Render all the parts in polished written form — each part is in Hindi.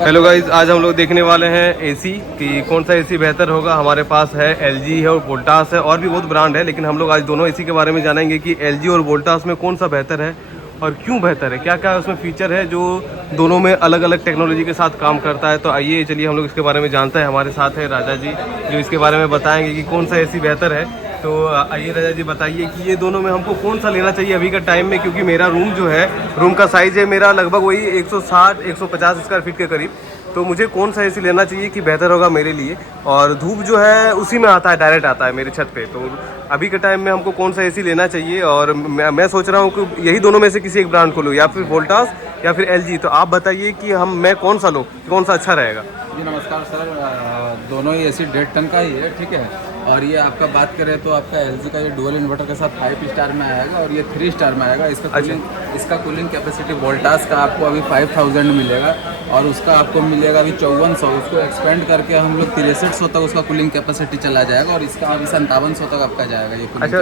हेलो गाइस, आज हम लोग देखने वाले हैं एसी कि कौन सा एसी बेहतर होगा। हमारे पास है एलजी है और वोल्टास है, और भी बहुत ब्रांड है, लेकिन हम लोग आज दोनों एसी के बारे में जानेंगे कि एलजी और वोल्टास में कौन सा बेहतर है और क्यों बेहतर है, क्या क्या उसमें फीचर है जो दोनों में अलग अलग टेक्नोलॉजी के साथ काम करता है। तो आइए चलिए हम लोग इसके बारे में जानते हैं। हमारे साथ है राजा जी जो इसके बारे में बताएंगे कि कौन सा एसी बेहतर है। तो आइए राजा जी बताइए कि ये दोनों में हमको कौन सा लेना चाहिए अभी का टाइम में, क्योंकि मेरा रूम जो है, रूम का साइज़ है मेरा लगभग वही 160-150 स्क्वायर फीट के करीब। तो मुझे कौन सा एसी लेना चाहिए कि बेहतर होगा मेरे लिए, और धूप जो है उसी में आता है, डायरेक्ट आता है मेरे छत पे। तो अभी के टाइम में हमको कौन सा एसी लेना चाहिए, और मैं सोच रहा हूँ कि यही दोनों में से किसी एक ब्रांड को लूँ, या फिर वोल्टास या फिर एलजी। तो आप बताइए कि मैं कौन सा लूँ, कौन सा अच्छा रहेगा। जी नमस्कार सर, दोनों ही एसी 1.5 टन का ही है, ठीक है। और ये आपका बात करें तो आपका एलजी का ये डुअल इन्वर्टर के साथ 5 स्टार में आएगा और ये 3 स्टार में आएगा। इसका कूलिंग कैपेसिटी वोल्टास का आपको अभी 5000 मिलेगा और उसका आपको मिलेगा अभी 5400। उसको एक्सपेंड करके हम लोग 6300 तक उसका कूलिंग कैपेसिटी चला जाएगा और इसका अभी 5700 तक आपका जाएगा ये। अच्छा,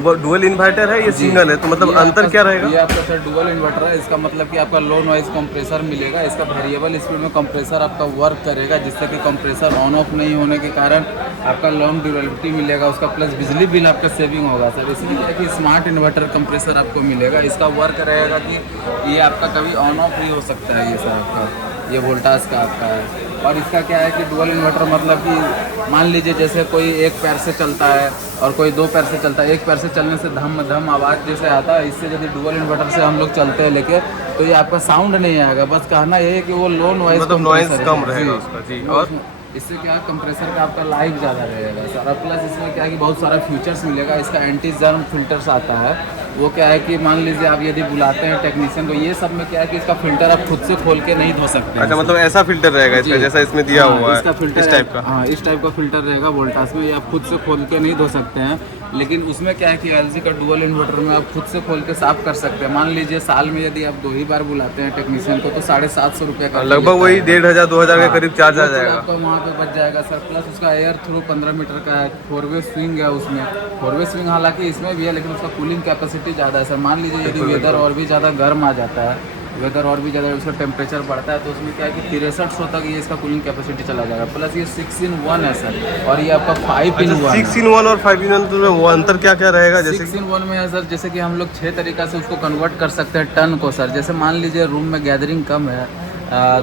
वो डुअल इन्वर्टर है, ये सिंगल है, तो मतलब अंतर क्या रहेगा? ये आपका सर डुअल इन्वर्टर है, इसका मतलब कि आपका लो नॉइज कंप्रेसर मिलेगा। इसका वेरिएबल स्पीड में कंप्रेसर आपका वर्क करेगा, जिससे कि कंप्रेसर ऑन ऑफ नहीं होने के कारण आपका लॉन्ग ड्यूरेबिलिटी मिलेगा उसका, प्लस बिजली बिल आपका सेविंग होगा सर। इसमें क्या है कि स्मार्ट इन्वर्टर कंप्रेसर आपको मिलेगा। इसका वर्क रहेगा कि ये आपका कभी ऑन ऑफ भी हो सकता है ये सर आपका, ये वोल्टास का आपका है। और इसका क्या है कि डुअल इन्वर्टर मतलब कि मान लीजिए जैसे कोई एक पैर से चलता है और कोई 2 पैर से चलता है। एक पैर से चलने से धम धम आवाज़ जैसे आता है, इससे यदि डुअल इन्वर्टर से हम लोग चलते हैं लेके, तो ये आपका साउंड नहीं आएगा। बस कहना ये है कि वो लो नॉइज, मतलब नॉइज कम रहेगा उसका जी। और इससे क्या कंप्रेसर का आपका लाइफ ज़्यादा रहेगा सर। और प्लस इसमें क्या है कि बहुत सारा फीचर्स मिलेगा। इसका एंटी जर्म फिल्टर्स आता है। वो क्या है कि मान लीजिए आप यदि बुलाते हैं टेक्नीशियन को, ये सब में क्या है कि इसका फिल्टर आप खुद से खोल के नहीं धो सकते। अच्छा, मतलब ऐसा फिल्टर रहेगा इसका जैसा इसमें दिया हुआ है, इसका फिल्टर इस टाइप का। हाँ, इस टाइप का फिल्टर रहेगा वोल्टास में। ये आप खुद से खोल के नहीं धो सकते हैं, लेकिन उसमें क्या है कि एलजी का डुअल इन्वर्टर में आप खुद से खोल के साफ कर सकते हैं। मान लीजिए साल में यदि आप 2 ही बार बुलाते हैं टेक्नीशियन को, तो 750 रुपये का लगभग वही 1500-2000 के करीब चार्ज आ जाएगा आपका वहाँ पे बच जाएगा सर। प्लस उसका एयर थ्रू 15 मीटर का है, 4-वे स्विंग है उसमें। 4-वे स्विंग हालांकि इसमें भी है, लेकिन उसका कूलिंग कैपेसिटी ज़्यादा है सर। मान लीजिए यदि वेदर और भी ज़्यादा गर्म आ जाता है, वेदर और भी ज़्यादा उसका टेम्परेचर बढ़ता है, तो उसमें क्या है कि 6300 तक ये इसका कूलिंग कैपेसिटी चला जाएगा। प्लस ये 6-in-1 है सर, और ये आपका 5-in-1 है। 6-in-1 और 5-in-1 तो वो अंतर क्या क्या रहेगा? जैसे 6-in-1 में है सर, जैसे कि हम लोग 6 तरीका से उसको कन्वर्ट कर सकते हैं टन को सर। जैसे मान लीजिए रूम में गैदरिंग कम है,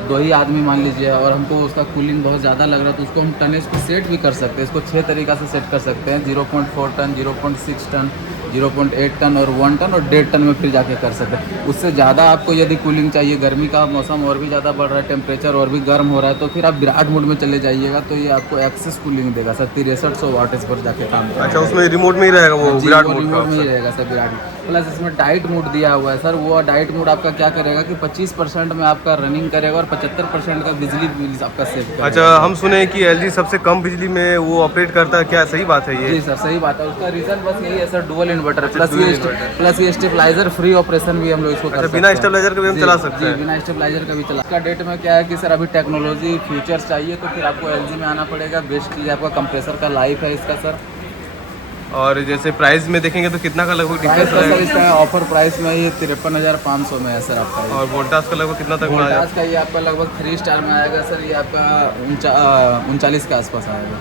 2 ही आदमी मान लीजिए, और हमको उसका कूलिंग बहुत ज़्यादा लग रहा है, तो उसको हम टनेज को सेट भी कर सकते हैं। इसको 6 तरीका से सेट कर सकते हैं, 0.4 टन, 0.6 टन, 0.8 टन और 1 टन और 1.5 टन में फिर जाके कर सकते हैं। उससे ज़्यादा आपको यदि कूलिंग चाहिए, गर्मी का मौसम और भी ज़्यादा बढ़ रहा है, टेम्परेचर और भी गर्म हो रहा है, तो फिर आप विराट मोड में चले जाइएगा, तो ये आपको एक्सेस कूलिंग देगा सर। 6300 वाट पर जाके काम करेगा। अच्छा, उसमें रिमोट में ही रहेगा वो विराट मोड रिमोट में ही रहेगा सर, विराट मोड। प्लस इसमें डाइट मोड दिया हुआ है सर। वो डाइट मोड आपका क्या करेगा कि 25% में आपका रनिंग करेगा और 75% का बिजली बिल आपका सेव करेगा। अच्छा, हम सुने हैं कि एलजी सबसे कम बिजली में वो ऑपरेट करता है, क्या सही बात है ये? जी सर, सही बात है। उसका रीजन बस यही है सर, डुअल इन्वर्टर प्लस ये स्टेबलाइजर फ्री ऑपरेशन भी हम लोग इसको कर सकते हैं। बिना स्टेबलाइजर के भी हम चला सकते हैं? बिना स्टेबलाइजर का भी चला। इसका डेट में क्या है कि सर अभी टेक्नोलॉजी फीचर्स चाहिए, तो फिर आपको एलजी में आना पड़ेगा। बेस्ट चीज़ आपका कंप्रेसर का लाइफ है इसका सर। और जैसे प्राइस में देखेंगे तो कितना का लगभग डिफरेंस सर इसका ऑफर प्राइस में ये 53,500 में है सर आपका। और वोल्टास का लगभग कितना तक? वोल्टास का ये आपका लगभग 3 स्टार में आएगा सर। ये आपका 39 के आसपास आएगा।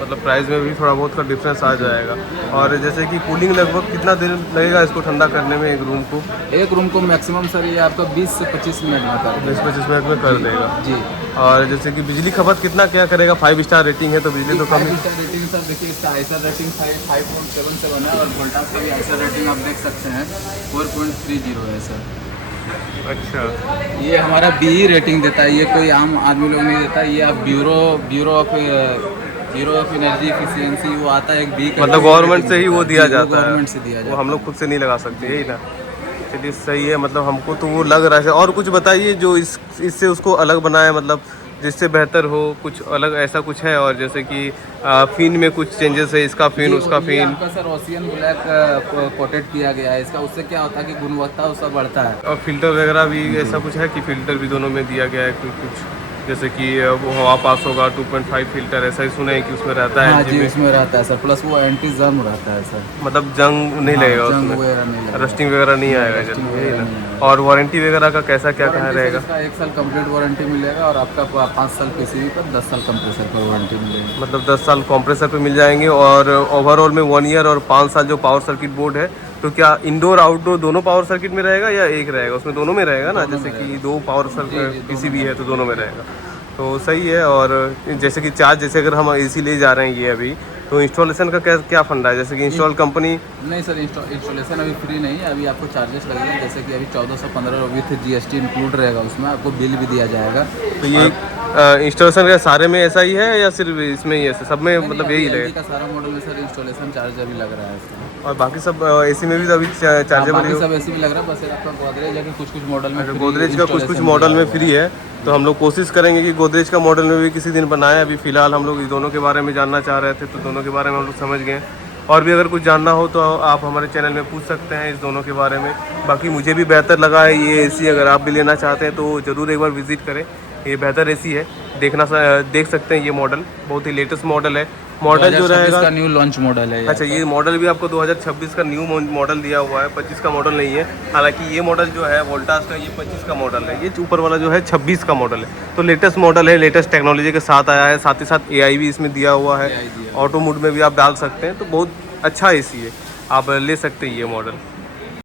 मतलब प्राइस में भी थोड़ा बहुत का डिफरेंस आ जाएगा। और जैसे कि कूलिंग लगभग कितना देर लगेगा इसको ठंडा करने में एक रूम को? एक रूम को मैक्सिमम सर ये आपका 20 से 25 मिनट में कर देगा। 20-25 मिनट में कर देगा जी। और जैसे कि बिजली खपत कितना क्या करेगा? 5 स्टार रेटिंग है तो बिजली तो कम है। 5 स्टार रेटिंग सर, देखिए इसका आइसर रेटिंग 5.77 है और वोल्टास का भी आइसर रेटिंग आप देख सकते हैं 4.30 है सर। अच्छा, ये हमारा BE रेटिंग देता है, ये कोई आम आदमी लोग नहीं देता। ये आप ब्यूरो ऑफ एनर्जी एफिशिएंसी वो आता है एक B का, मतलब गवर्नमेंट से ही वो दिया जाता है? गवर्नमेंट से दिया जाता है, वो हम लोग खुद से नहीं लगा सकते, यही ना? चलिए सही है, मतलब हमको तो वो लग रहा है। और कुछ बताइए जो इससे उसको अलग बनाए, मतलब जिससे बेहतर हो, कुछ अलग ऐसा कुछ है? और जैसे कि फिन में कुछ चेंजेस है, इसका फिन उसका फिन आपका सर ओशियन ब्लैक कोटेड किया गया है इसका। उससे क्या होता है कि गुणवत्ता उसका बढ़ता है। और फिल्टर वगैरह भी ऐसा कुछ है कि फिल्टर भी दोनों में दिया गया है कुछ? जैसे कि वो हवा पास होगा 2.5 फिल्टर, ऐसा ही सुने हैं कि उसमें रहता है हाँ LG जी, में। उसमें रहता है सर, प्लस वो एंटी जर्म रहता है सर। मतलब जंग नहीं हाँ, लगेगा जंग उसमें, वगैरह नहीं लगेगा। रस्टिंग वगैरह नहीं नहीं, आएगा रस्टिंग जल्दी, यही वगैरह ना। नहीं आएगा। और वारंटी वगैरह का कैसा क्या कहाँ वारंटी सर रहेगा? इसका 1 साल कंप्लीट वारंटी मिलेगा, और आपका 5 साल PCB पर 10 साल कंप्रेसर पर वारंटी मिलेगी। मतलब 10 साल कंप्रेसर पे मिल जाएंगे, और ओवरऑल में 1 ईयर और 5 साल जो पावर सर्किट बोर्ड है, तो क्या इंडोर आउटडोर दोनों पावर सर्किट में रहेगा या एक रहेगा? उसमें दोनों में रहेगा ना, दोनों जैसे में कि रहेगा। 2 पावर जी, दोनों PCB में है तो दोनों में रहेगा। तो सही है। और जैसे कि चार्ज, जैसे अगर हम AC ले जा रहे हैं ये अभी, तो इंस्टॉलेशन का क्या क्या फंडा है? जैसे कि इंस्टॉल कंपनी नहीं सर, इंस्टॉलेशन अभी फ्री नहीं है, अभी आपको चार्जेस लगेंगे, जैसे कि अभी 1415 विथ GST इंक्लूड रहेगा, उसमें आपको बिल भी दिया जाएगा। तो ये इंस्टॉलेशन का सारे में ऐसा ही है या सिर्फ इसमें ही है? सब में मतलब यही LG लगेगा? का सारा मॉडल में सर इंस्टॉलेशन चार्ज अभी लग रहा है इसमें। और बाकी सब AC में भी तो अभी हाँ, चार्जेबल बाकी ही सब ऐसे भी लग रहा है, बस आपका गोदरेज है कि कुछ कुछ मॉडल में free गोदरेज का कुछ कुछ installation मॉडल दिया में हुआ फ्री है। तो हम लोग कोशिश करेंगे कि गोदरेज का मॉडल में भी किसी दिन बनाएं। अभी फ़िलहाल हम लोग इस दोनों के बारे में जानना चाह रहे थे, तो दोनों के बारे में हम लोग समझ गए। और भी अगर कुछ जानना हो तो आप हमारे चैनल में पूछ सकते हैं इस दोनों के बारे में। बाकी मुझे भी बेहतर लगा है ये AC, अगर आप भी लेना चाहते हैं तो ज़रूर एक बार विज़िट करें। ये बेहतर AC है, देख सकते हैं। ये मॉडल बहुत ही लेटेस्ट मॉडल है। मॉडल जो 2026 रहेगा, का न्यू लॉन्च मॉडल है। अच्छा ये मॉडल भी आपको 2026 का न्यू मॉडल दिया हुआ है, 25 का मॉडल नहीं है। हालांकि ये मॉडल जो है वोल्टास का, ये 25 का मॉडल है। ये ऊपर वाला जो है 26 का मॉडल है। तो लेटेस्ट मॉडल है, लेटेस्ट टेक्नोलॉजी के साथ आया है। साथ ही साथ AI भी इसमें दिया हुआ है। AI दिया ऑटो मोड में भी आप डाल सकते हैं। तो बहुत अच्छा AC है, आप ले सकते हैं ये मॉडल।